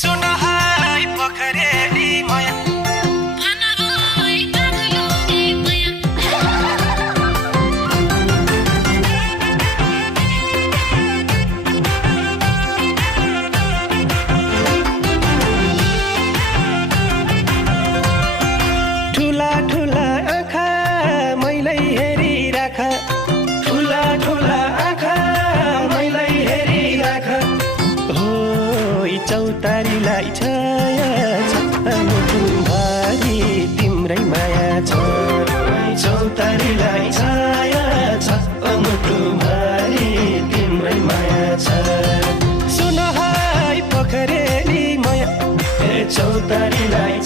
सुन हाय पोखरेली माया ठुला ठुला आँखा मैलै हेरिराख ठुला ठुला आँखा मैलै हेरिराख हो चौतारीलाई छाया छ मुटुभरि तिम्रै माया छ चौतारीलाई छाया छ मुटुभरि तिम्रै माया छ सुन हाय पोखरेली माया चौतारीलाई